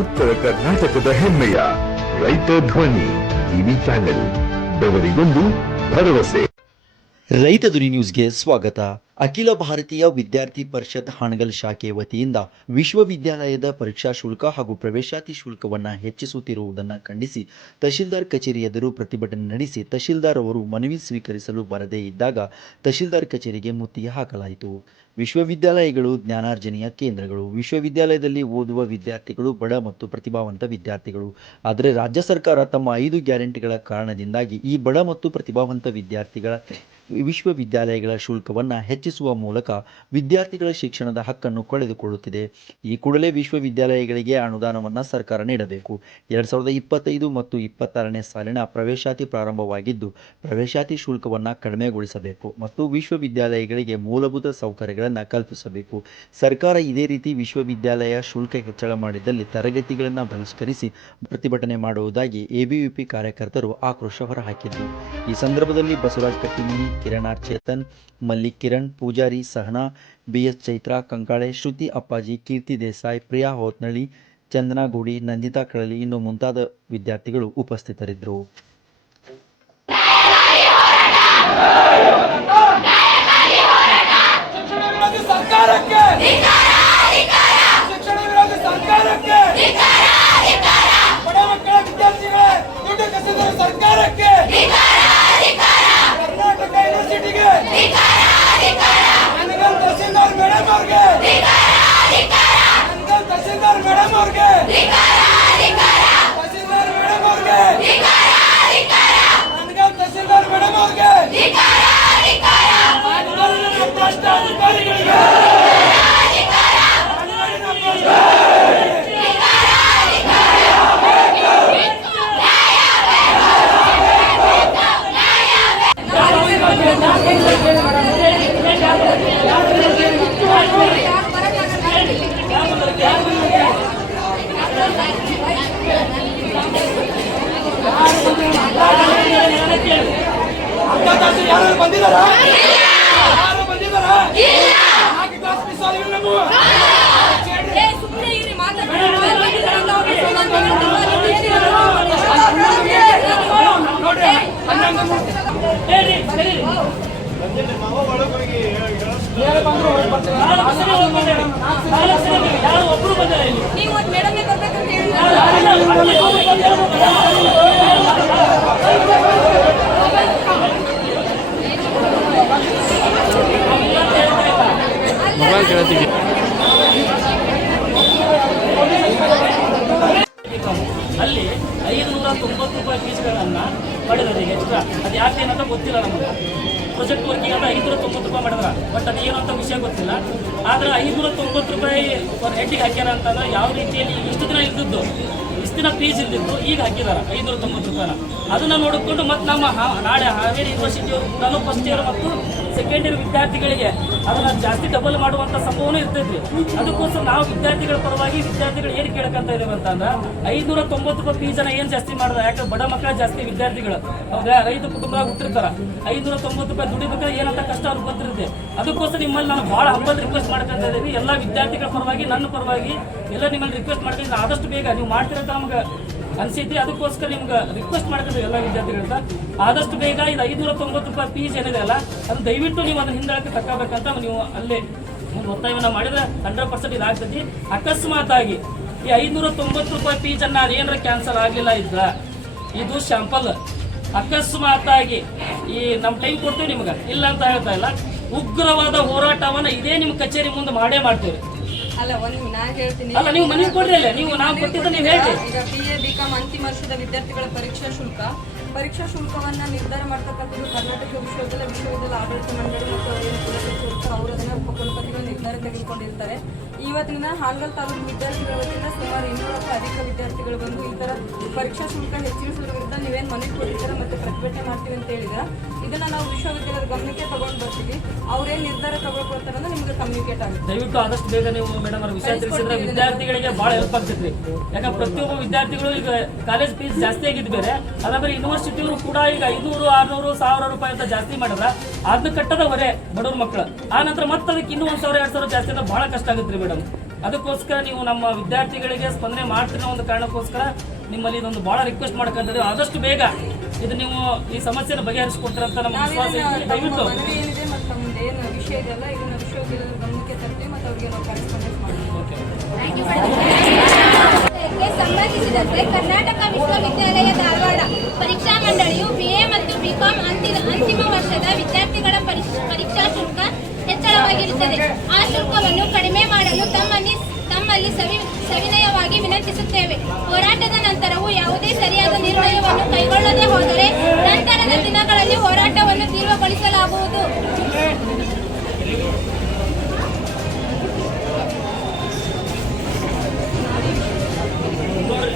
ಉತ್ತರ ಕರ್ನಾಟಕದ ಹೆಮ್ಮೆಯ ರೈತ ಧ್ವನಿ ಟಿವಿ ಚಾನೆಲ್, ಬೆವರಿಗೊಂದು ಭರವಸೆ. ರೈತ ಧ್ವನಿ ನ್ಯೂಸ್ಗೆ ಸ್ವಾಗತ. ಅಖಿಲ ಭಾರತೀಯ ವಿದ್ಯಾರ್ಥಿ ಪರಿಷತ್ ಹಾನಗಲ್ ಶಾಖೆ ವತಿಯಿಂದ ವಿಶ್ವವಿದ್ಯಾಲಯದ ಪರೀಕ್ಷಾ ಶುಲ್ಕ ಹಾಗೂ ಪ್ರವೇಶಾತಿ ಶುಲ್ಕವನ್ನು ಹೆಚ್ಚಿಸುತ್ತಿರುವುದನ್ನು ಖಂಡಿಸಿ ತಹಶೀಲ್ದಾರ್ ಕಚೇರಿ ಎದುರು ಪ್ರತಿಭಟನೆ ನಡೆಸಿ ತಹಶೀಲ್ದಾರ್ ಅವರು ಮನವಿ ಸ್ವೀಕರಿಸಲು ಬರದೇ ಇದ್ದಾಗ ತಹಶೀಲ್ದಾರ್ ಕಚೇರಿಗೆ ಮುತ್ತಿಗೆ ಹಾಕಲಾಯಿತು. ವಿಶ್ವವಿದ್ಯಾಲಯಗಳು ಜ್ಞಾನಾರ್ಜನೆಯ ಕೇಂದ್ರಗಳು. ವಿಶ್ವವಿದ್ಯಾಲಯದಲ್ಲಿ ಓದುವ ವಿದ್ಯಾರ್ಥಿಗಳು ಬಡ ಮತ್ತು ಪ್ರತಿಭಾವಂತ ವಿದ್ಯಾರ್ಥಿಗಳು. ಆದರೆ ರಾಜ್ಯ ಸರ್ಕಾರ ತಮ್ಮ 5 ಗ್ಯಾರಂಟಿಗಳ ಕಾರಣದಿಂದಾಗಿ ಈ ಬಡ ಮತ್ತು ಪ್ರತಿಭಾವಂತ ವಿದ್ಯಾರ್ಥಿಗಳ ವಿಶ್ವವಿದ್ಯಾಲಯಗಳ ಶುಲ್ಕವನ್ನು ಹೆಚ್ಚಿಸುವ ಮೂಲಕ ವಿದ್ಯಾರ್ಥಿಗಳ ಶಿಕ್ಷಣದ ಹಕ್ಕನ್ನು ಕಳೆದುಕೊಳ್ಳುತ್ತಿದೆ. ಈ ಕೂಡಲೇ ವಿಶ್ವವಿದ್ಯಾಲಯಗಳಿಗೆ ಅನುದಾನವನ್ನು ಸರ್ಕಾರ ನೀಡಬೇಕು. 2025 ಮತ್ತು 26ನೇ ಸಾಲಿನ ಪ್ರವೇಶಾತಿ ಪ್ರಾರಂಭವಾಗಿದ್ದು ಪ್ರವೇಶಾತಿ ಶುಲ್ಕವನ್ನು ಕಡಿಮೆಗೊಳಿಸಬೇಕು ಮತ್ತು ವಿಶ್ವವಿದ್ಯಾಲಯಗಳಿಗೆ ಮೂಲಭೂತ ಸೌಕರ್ಯಗಳನ್ನು ಕಲ್ಪಿಸಬೇಕು. ಸರ್ಕಾರ ಇದೇ ರೀತಿ ವಿಶ್ವವಿದ್ಯಾಲಯ ಶುಲ್ಕ ಹೆಚ್ಚಳ ಮಾಡಿದಲ್ಲಿ ತರಗತಿಗಳನ್ನು ಬಹಿಷ್ಕರಿಸಿ ಪ್ರತಿಭಟನೆ ಮಾಡುವುದಾಗಿ ಎಬಿವಿಪಿ ಕಾರ್ಯಕರ್ತರು ಆಕ್ರೋಶ ಹೊರಹಾಕಿದ್ದು. ಈ ಸಂದರ್ಭದಲ್ಲಿ ಬಸವರಾಜ್ ಕಟ್ಟಿಮನಿ, ಕಿರಣ್ ಆರ್ ಚೇತನ್, ಮಲ್ಲಿಕ್ ಕಿರಣ್, ಪೂಜಾರಿ ಸಹನಾ, ಬಿಎಸ್ ಚೈತ್ರಾ ಕಂಕಾಳೆ, ಶ್ರುತಿ ಅಪ್ಪಾಜಿ, ಕೀರ್ತಿ ದೇಸಾಯಿ, ಪ್ರಿಯಾ ಹೋತ್ನಳ್ಳಿ, ಚಂದನಾ ಗೂಡಿ, ನಂದಿತಾ ಕಳಲಿ ಇನ್ನು ಮುಂತಾದ ವಿದ್ಯಾರ್ಥಿಗಳು ಉಪಸ್ಥಿತರಿದ್ದರು. ಅಲ್ಲಿ 590 ರೂಪಾಯಿ ಫೀಸ್ಗಳನ್ನು ಪಡೆದವರಿಗೆ ಎಕ್ಸ್ಟ್ರಾ ಅದು ಯಾಕೇನಂತ ಗೊತ್ತಿಲ್ಲ. ನಮಗೆ ಪ್ರೊಜೆಕ್ಟ್ ವರ್ಕಿಂಗ್ ಅಂತ 590 ರೂಪಾಯಿ ಮಾಡಿದ್ರ, ಬಟ್ ಅದು ಏನು ಅಂತ ವಿಷಯ ಗೊತ್ತಿಲ್ಲ. ಆದರೆ 590 ರೂಪಾಯಿ ಹೆಡ್ಡಿಗೆ ಹಾಕ್ಯಾರ ಅಂತಂದ್ರೆ ಯಾವ ರೀತಿಯಲ್ಲಿ ಇಷ್ಟು ದಿನ ಇದ್ದಿದ್ದು, ಇಷ್ಟು ದಿನ ಫೀಸ್ ಇದ್ದಿದ್ದು ಈಗ ಹಾಕಿದ್ದಾರೆ 590 ರೂಪಾಯಿನ. ಅದನ್ನು ನೋಡಿಕೊಂಡು ಮತ್ತು ನಮ್ಮ ನಾಳೆ ಹಾವೇರಿ ಯೂನಿವರ್ಸಿಟಿಯವರು ಕೂಡ ಫಸ್ಟ್ ಇಯರ್ ಮತ್ತು ಸೆಕೆಂಡ್ ಇಯರ್ ವಿದ್ಯಾರ್ಥಿಗಳಿಗೆ ಅದನ್ನು ಜಾಸ್ತಿ ಡಬಲ್ ಮಾಡುವಂಥ ಸಂಭವನೂ ಇರ್ತೈತಿ. ಅದಕ್ಕೋಸ್ಕರ ನಾವು ವಿದ್ಯಾರ್ಥಿಗಳ ಪರವಾಗಿ ವಿದ್ಯಾರ್ಥಿಗಳು ಏನು ಕೇಳಕ್ಕಂತ ಇದ್ದೇವೆ ಅಂತಂದ್ರೆ 590 ರೂಪಾಯಿ ಫೀಸನ್ನು ಏನು ಜಾಸ್ತಿ ಮಾಡಿದ್ರೆ, ಯಾಕಂದ್ರೆ ಬಡ ಮಕ್ಕಳ ಜಾಸ್ತಿ ವಿದ್ಯಾರ್ಥಿಗಳು ಹೌದಾ, ರೈತ ಕುಟುಂಬದಾಗ ಹುಟ್ಟಿರ್ತಾರೆ. 590 ರೂಪಾಯಿ ದುಡಿಬೇಕಾದ್ರೆ ಏನಂತ ಕಷ್ಟ ಅವ್ರಿಗೆ ಗೊತ್ತಿರುತ್ತೆ. ಅದಕ್ಕೋಸ್ಕರ ನಿಮ್ಮಲ್ಲಿ ನಾನು ಭಾಳ ಹಂಬಲ್ ರಿಕ್ವೆಸ್ಟ್ ಮಾಡ್ಕೊತಾ ಇದ್ದೀವಿ. ಎಲ್ಲ ವಿದ್ಯಾರ್ಥಿಗಳ ಪರವಾಗಿ ನನ್ನ ಪರವಾಗಿ ಎಲ್ಲ ನಿಮ್ಮಲ್ಲಿ ರಿಕ್ವೆಸ್ಟ್ ಮಾಡ್ಕೊಂಡು ಆದಷ್ಟು ಬೇಗ ನೀವು ಮಾಡ್ತಿರಂತ ನಮ್ಗೆ ಅನಿಸಿದ್ರಿ. ಅದಕ್ಕೋಸ್ಕರ ನಿಮ್ಗೆ ರಿಕ್ವೆಸ್ಟ್ ಮಾಡ್ತಿದ್ದೀವಿ ಎಲ್ಲ ವಿದ್ಯಾರ್ಥಿಗಳಿಂದ ಆದಷ್ಟು ಬೇಗ ಇದು 590 ರೂಪಾಯಿ ಫೀಸ್ ಏನಿದೆ ಅಲ್ಲ ಅದನ್ನು ದಯವಿಟ್ಟು ನೀವು ಅದನ್ನ ಹಿಂದಕ್ಕೆ ತಗೋಬೇಕಂತ ನೀವು ಅಲ್ಲೇ ಒತ್ತಾಯವನ್ನು ಮಾಡಿದ್ರೆ 100% ಇದಾಗ್ತದೆ. ಅಕಸ್ಮಾತ್ ಆಗಿ ಈ 590 ರೂಪಾಯಿ ಫೀಸನ್ನು ಏನಾರ ಕ್ಯಾನ್ಸಲ್ ಆಗಲಿಲ್ಲ ಇದ್ರ ಇದು ಶಾಂಪಲ್. ಅಕಸ್ಮಾತ್ ಆಗಿ ಈ ನಮ್ಮ ಟೈಮ್ ಕೊಡ್ತೀವಿ ನಿಮ್ಗೆ ಇಲ್ಲ ಅಂತ ಹೇಳ್ತಾ ಇಲ್ಲ, ಉಗ್ರವಾದ ಹೋರಾಟವನ್ನು ಇದೇ ನಿಮ್ಮ ಕಚೇರಿ ಮುಂದೆ ಮಾಡೇ ಮಾಡ್ತೀವಿ. ಅಲ್ಲ ನಾ ಹೇಳ್ತೀನಿ, ಅಲ್ಲ ನೀವು ಮನವಿ ಕೊಡ್ರಿ, ಅಲ್ಲ ನೀವು ನಾವು ಕೊಟ್ಟಿದ್ದ ನೀವು ಹೇಳಿ. ಈಗ BA BCom ಅಂತಿಮ ವರ್ಷದ ವಿದ್ಯಾರ್ಥಿಗಳ ಪರೀಕ್ಷಾ ಶುಲ್ಕವನ್ನ ನಿರ್ಧಾರ ಮಾಡ್ತಕ್ಕಂಥದ್ದು ಕರ್ನಾಟಕ ವಿಶ್ವವಿದ್ಯಾಲಯ ಆಡಳಿತ ಮಂಡಳಿ ಮತ್ತು ಅವರು ಅದನ್ನ ಉಪಕುಲಪತಿಗಳು ನಿರ್ಧಾರ ತೆಗೆದುಕೊಂಡಿರ್ತಾರೆ. ಇವತ್ತಿನ ಹಾನಗಲ್ ತಾಲೂಕು ವಿದ್ಯಾರ್ಥಿಗಳ ವತಿಯಿಂದ ಸುಮಾರು 200ಕ್ಕೂ ಅಧಿಕ ವಿದ್ಯಾರ್ಥಿಗಳು ಬಂದು ಈ ತರ ಪರೀಕ್ಷಾ ಶುಲ್ಕ ಹೆಚ್ಚಿಸುವುದರ ವಿರುದ್ಧ ನೀವೇನು ಮನವಿ ಕೊಟ್ಟಿದ್ದಾರೆ ಮತ್ತೆ ಪ್ರತಿಭಟನೆ ಮಾಡ್ತೀವಿ ಅಂತ ಹೇಳಿದ್ರೆ ಇದನ್ನ ನಾವು ವಿಶ್ವವಿದ್ಯಾಲಯದ ಗಮನಕ್ಕೆ ತಗೊಂಡು ಬರ್ತೀವಿ. ಅವ್ರೇನು ನಿರ್ಧಾರ ತಗೊಳ್ಕೊಳ್ತಾರೆ ಅಂದ್ರೆ ನಿಮ್ಗೆ ಕಮ್ಯುನಿಕೇಟ್ ಆಗುತ್ತೆ. ದಯವಿಟ್ಟು ಆದಷ್ಟು ಬೇಗ ನೀವು ಮೇಡಮ್ ಅವ್ರ ವಿಷಯ ತಿಳಿಸಿದ್ರೆ ವಿದ್ಯಾರ್ಥಿಗಳಿಗೆ ಬಹಳ ಹೆಲ್ಪ್ ಆಗ್ತೈತ್ರಿ. ಯಾಕಂದ್ರೆ ಪ್ರತಿಯೊಬ್ಬ ವಿದ್ಯಾರ್ಥಿಗಳು ಈಗ ಕಾಲೇಜ್ ಫೀಸ್ ಜಾಸ್ತಿ ಆಗಿದ್ದು ಬೇರೆ, ಅದ ಬೇರೆ ಯೂನಿವರ್ಸಿಟಿಯವರು ಕೂಡ ಈಗ 500, 600, 1000 ರೂಪಾಯಿ ಅಂತ ಜಾಸ್ತಿ ಮಾಡಿದ್ರೆ ಅದನ್ನ ಕಟ್ಟದ ಹೊರೆ ಬಡವ್ರ ಮಕ್ಕಳು. ಆ ನಂತರ ಮತ್ತೆ ಅದಕ್ಕೆ ಇನ್ನೂ 1000, 2000 ಜಾಸ್ತಿ ಅಂದ್ರೆ ಬಹಳ ಕಷ್ಟ ಆಗುತ್ತೆ ರೀ ಮೇಡಮ್. ಅದಕ್ಕೋಸ್ಕರ ನೀವು ನಮ್ಮ ವಿದ್ಯಾರ್ಥಿಗಳಿಗೆ ಸ್ಪಂದನೆ ಮಾಡ್ತಿರೋ ಒಂದು ಕಾರಣಕ್ಕೋಸ್ಕರ ನಿಮ್ಮಲ್ಲಿ ಇದೊಂದು ಭಾಳ ರಿಕ್ವೆಸ್ಟ್ ಮಾಡ್ಕೊಂತಿದ್ದೀವಿ, ಆದಷ್ಟು ಬೇಗ ಇದು ನೀವು ಈ ಸಮಸ್ಯೆನ ಬಗೆಹರಿಸ್ಕೊಡ್ತೀರಂತ ನಮ್ಮ ವಿಶ್ವಾಸ ಇದೆ. ದಯವಿಟ್ಟು ಮನವಿ ಏನಿದೆ ಮತ್ತು ನಮ್ದು ಏನು ವಿಷಯ ಇದೆಲ್ಲ ಇದನ್ನ ವಿಶ್ವವಿದ್ಯಾಲಯದ ಗಮನಕ್ಕೆ ತರ್ತೀವಿ ಮತ್ತು ಅವ್ರಿಗೆ ನಾವು ಕರೆಸ್ಪಾಂಡೆನ್ಸ್ ಮಾಡ್ತೀವಿ. ಸಂಬಂಧಿಸಿದಂತೆ ಕರ್ನಾಟಕ ವಿಶ್ವವಿದ್ಯಾಲಯ ಧಾರವಾಡ ಪರೀಕ್ಷಾ ಮಂಡಳಿಯು BA ಮತ್ತು BCom ಅಂತಿಮ ವರ್ಷದ ವಿದ್ಯಾರ್ಥಿಗಳ ಪರೀಕ್ಷಾ ಶುಲ್ಕ ಹೆಚ್ಚಳವಾಗಿರುತ್ತದೆ. ಆ ಶುಲ್ಕವನ್ನು ಕಡಿಮೆ ಮಾಡಲು ತಮ್ಮಲ್ಲಿ ಸವಿನಯವಾಗಿ ವಿನಂತಿಸುತ್ತೇವೆ. ಹೋರಾಟದ ನಂತರವೂ ಯಾವುದೇ ಸರಿಯಾದ ನಿರ್ಣಯವನ್ನು ಕೈಗೊಳ್ಳದೆ